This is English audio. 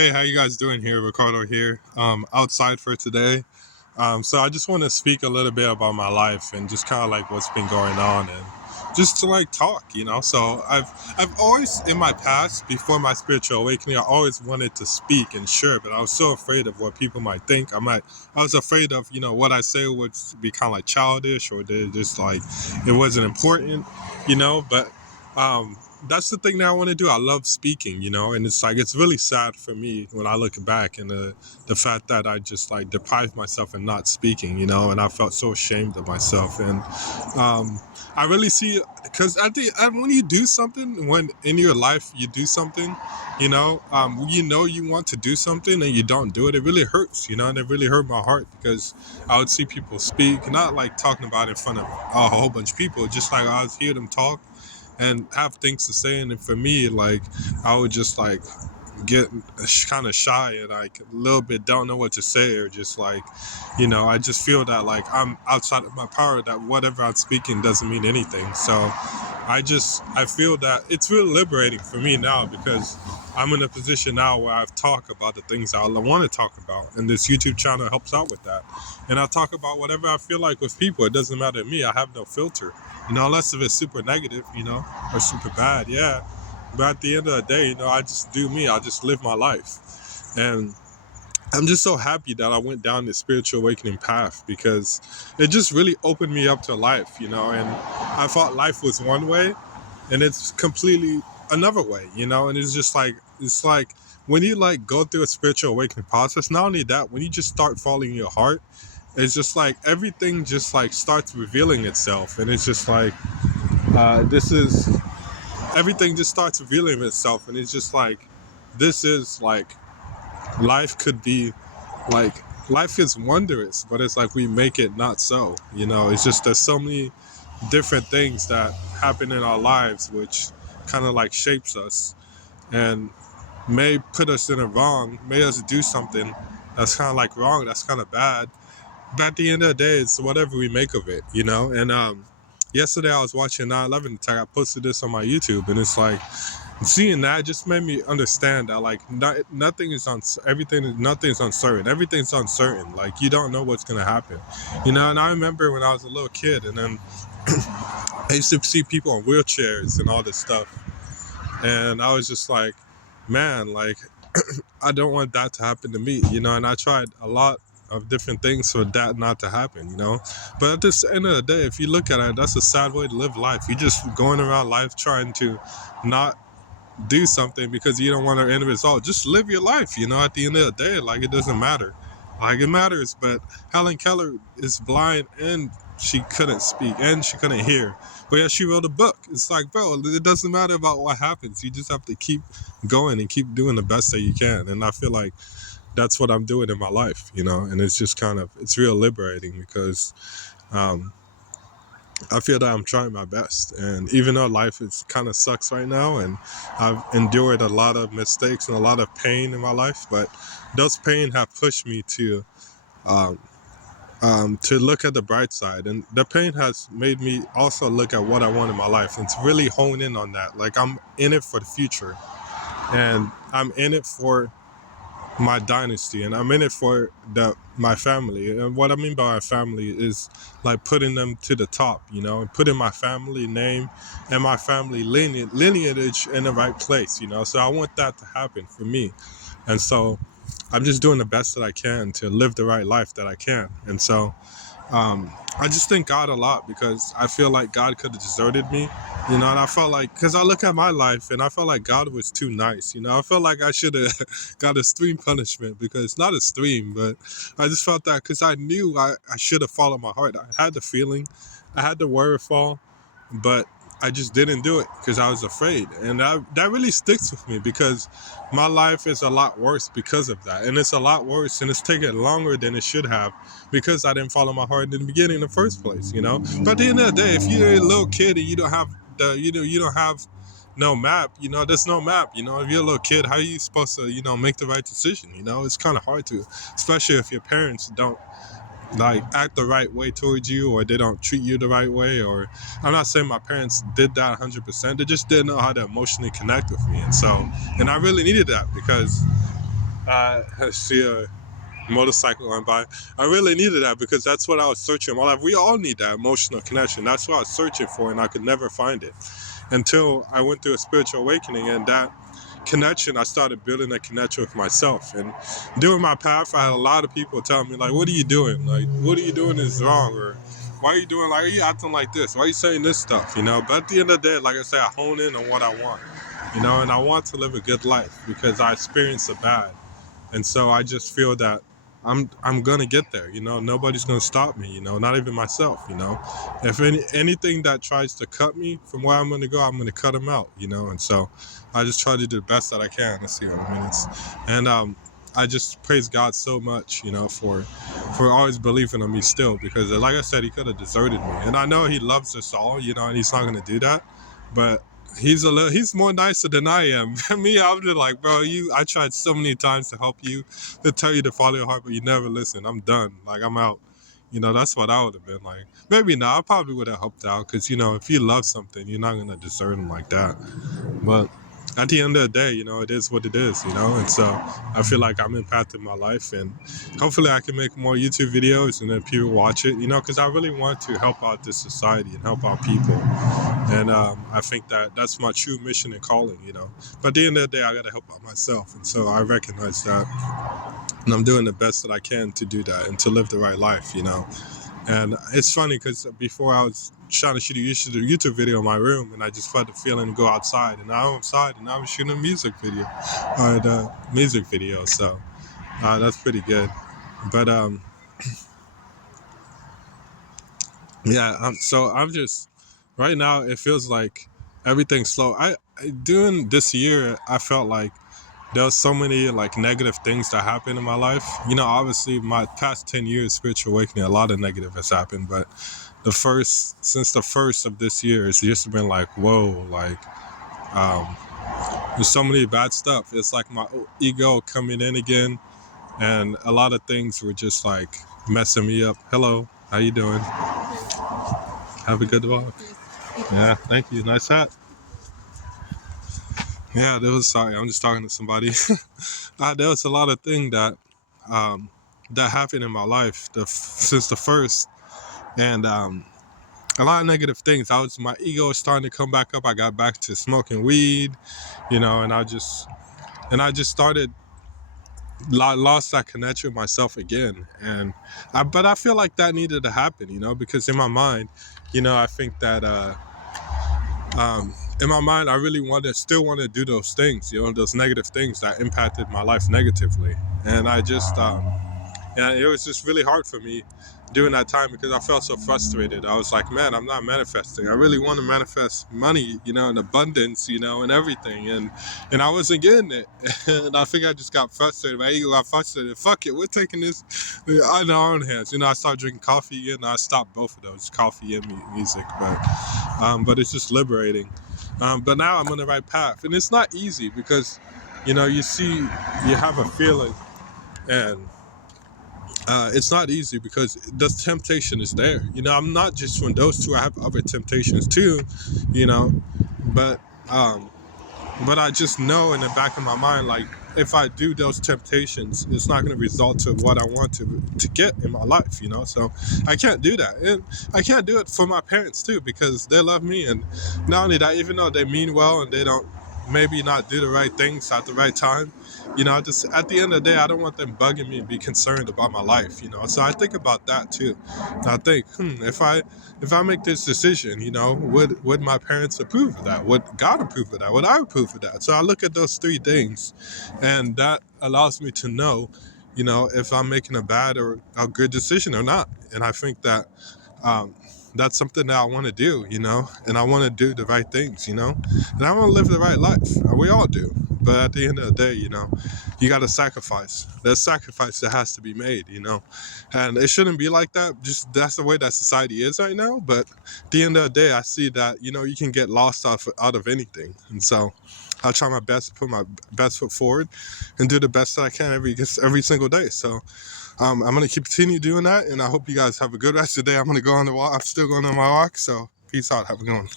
Hey, how you guys doing here? Ricardo here. Outside for today. So I just want to speak a little bit about my life and just kind of like what's been going on and just to like talk. So I've always in my past before my spiritual awakening, I always wanted to speak and share, but I was so afraid of what people might think. I was afraid of what I say would be kind of like childish or they just like it wasn't important. But um, that's the thing that I want to do. I love speaking, and it's like it's really sad for me when I look back and the fact that I just like deprived myself in not speaking, and I felt so ashamed of myself. And I really see because when you do something, when in your life you do something, you want to do something and you don't do it, it really hurts, and it really hurt my heart because I would see people speak, not like talking about it in front of a whole bunch of people, just like I would hear them talk and have things to say. And for me, like I would just like get kind of shy and like a little bit don't know what to say or just like, I just feel that like I'm outside of my power, that whatever I'm speaking doesn't mean anything. So I feel that it's really liberating for me now because I'm in a position now where I've talked about the things I want to talk about, and this YouTube channel helps out with that. And I talk about whatever I feel like with people. It doesn't matter to me. I have no filter, unless if it's super negative, or super bad. Yeah, but at the end of the day, I just do me. I just live my life, and I'm just so happy that I went down this spiritual awakening path because it just really opened me up to life, and I thought life was one way and it's completely another way, and it's like when you like go through a spiritual awakening process, not only that, when you just start following your heart, it's just like everything just like starts revealing itself, and it's just like this is everything just starts revealing itself, and it's just like this is like life could be like life is wondrous, but it's like we make it not so. It's just there's so many different things that happen in our lives which kind of like shapes us and may put us in a wrong, may us do something that's kind of like wrong, that's kind of bad. But at the end of the day, it's whatever we make of it. And yesterday I was watching 9/11 attack. I posted this on my YouTube, and it's like seeing that just made me understand that like nothing is on everything, nothing's uncertain, everything's uncertain, like you don't know what's gonna happen. And I remember when I was a little kid, and then I used to see people on wheelchairs and all this stuff, and I was just like, man, like I don't want that to happen to me. And I tried a lot of different things for that not to happen. But at the end of the day, if you look at it, that's a sad way to live life. You're just going around life trying to not do something because you don't want to end result. Just live your life, at the end of the day. Like it doesn't matter. Like it matters, but Helen Keller is blind and she couldn't speak and she couldn't hear. But yeah, she wrote a book. It's like, bro, it doesn't matter about what happens. You just have to keep going and keep doing the best that you can. And I feel like that's what I'm doing in my life, and it's just it's real liberating because um, I feel that I'm trying my best. And even though life is kind of sucks right now, and I've endured a lot of mistakes and a lot of pain in my life, but those pain have pushed me um, to look at the bright side. And the pain has made me also look at what I want in my life and to really hone in on that. Like I'm in it for the future, and I'm in it for my dynasty, and I'm in it for my family. And what I mean by my family is like putting them to the top, and putting my family name and my family lineage in the right place. So I want that to happen for me. And so I'm just doing the best that I can to live the right life that I can. And so I just thank God a lot because I feel like God could have deserted me, and I felt like, because I look at my life and I felt like God was too nice. I felt like I should have got a extreme punishment, because not extreme, but I just felt that because I knew I should have followed my heart. I had the feeling, I had the wherewithal, but I just didn't do it because I was afraid. And that really sticks with me because my life is a lot worse because of that. And it's a lot worse, and it's taken longer than it should have because I didn't follow my heart in the beginning in the first place. But at the end of the day, if you're a little kid and you don't have you don't have no map, there's no map. If you're a little kid, how are you supposed to, make the right decision? It's kind of hard to, especially if your parents don't like act the right way towards you, or they don't treat you the right way. Or I'm not saying my parents did that 100%, they just didn't know how to emotionally connect with me. And I really needed that because I see a motorcycle going by. I really needed that because that's what I was searching in my life. We all need that emotional connection. That's what I was searching for, and I could never find it until I went through a spiritual awakening. And that connection, I started building a connection with myself. And during my path, I had a lot of people tell me, like, what are you doing? Like, what are you doing is wrong? Or why are you doing, like, are you acting like this? Why are you saying this stuff? But at the end of the day, like I said, I hone in on what I want, and I want to live a good life because I experienced the bad. And so I just feel that I'm gonna get there. Nobody's gonna stop me. Not even myself. If anything that tries to cut me from where I'm gonna go, I'm gonna cut them out. And so I just try to do the best that I can. Let's see what minutes, and I just praise God so much, for always believing in me still, because like I said, He could have deserted me, and I know He loves us all, and He's not gonna do that, but he's more nicer than I am. Me, I'm just like, bro, I tried so many times to help you, to tell you to follow your heart, but you never listen. I'm done. Like, I'm out. That's what I would have been like. Maybe not. I probably would have helped out because, if you love something, you're not going to desert them like that. But at the end of the day, it is what it is, and so I feel like I'm impacting my life, and hopefully I can make more YouTube videos and then people watch it, because I really want to help out this society and help out people. And I think that that's my true mission and calling, But at the end of the day, I got to help out myself. And so I recognize that. And I'm doing the best that I can to do that and to live the right life, And it's funny because before I was trying to shoot a YouTube video in my room, and I just felt the feeling to go outside. And now I'm outside, and now I'm shooting a music video. So that's pretty good. But yeah, so I'm just, right now, it feels like everything's slow. During this year, I felt like there was so many like negative things that happened in my life. Obviously my past 10 years spiritual awakening, a lot of negative has happened, but since the first of this year, it's just been like, whoa, like there's so many bad stuff. It's like my ego coming in again, and a lot of things were just like messing me up. Hello, how you doing? Have a good walk. Yeah, thank you. Nice hat. Yeah, sorry, I'm just talking to somebody. There was a lot of things that happened in my life since the first, and a lot of negative things. My ego was starting to come back up. I got back to smoking weed, and I just started lost that connection with myself again. But I feel like that needed to happen, because in my mind, I think that in my mind, I really still want to do those things, those negative things that impacted my life negatively. And I just, and it was just really hard for me during that time because I felt so frustrated. I was like, man, I'm not manifesting. I really want to manifest money, and abundance, and everything. And I wasn't getting it. And I think I just got frustrated. My ego got frustrated. Fuck it, we're taking this in our own hands. I started drinking coffee and I stopped both of those, coffee and music. But it's just liberating. But now I'm on the right path. And it's not easy because, you have a feeling, and it's not easy because the temptation is there. I'm not just from those two. I have other temptations too, but I just know in the back of my mind, like, if I do those temptations, it's not going to result to what I want to get in my life, So I can't do that. And I can't do it for my parents too, because they love me. And not only that, even though they mean well and they don't maybe not do the right things at the right time, just at the end of the day, I don't want them bugging me and be concerned about my life, So I think about that too. And I think, if I make this decision, would my parents approve of that? Would God approve of that? Would I approve of that? So I look at those three things, and that allows me to know, if I'm making a bad or a good decision or not. And I think that that's something that I want to do, and I want to do the right things, and I want to live the right life. We all do. But at the end of the day, you got to sacrifice. There's sacrifice that has to be made, and it shouldn't be like that. Just that's the way that society is right now. But at the end of the day, I see that, you can get lost out of anything. And so I try my best to put my best foot forward and do the best that I can every single day. So I'm going to continue doing that, and I hope you guys have a good rest of the day. I'm going to go on the walk. I'm still going on my walk, so peace out. Have a good one.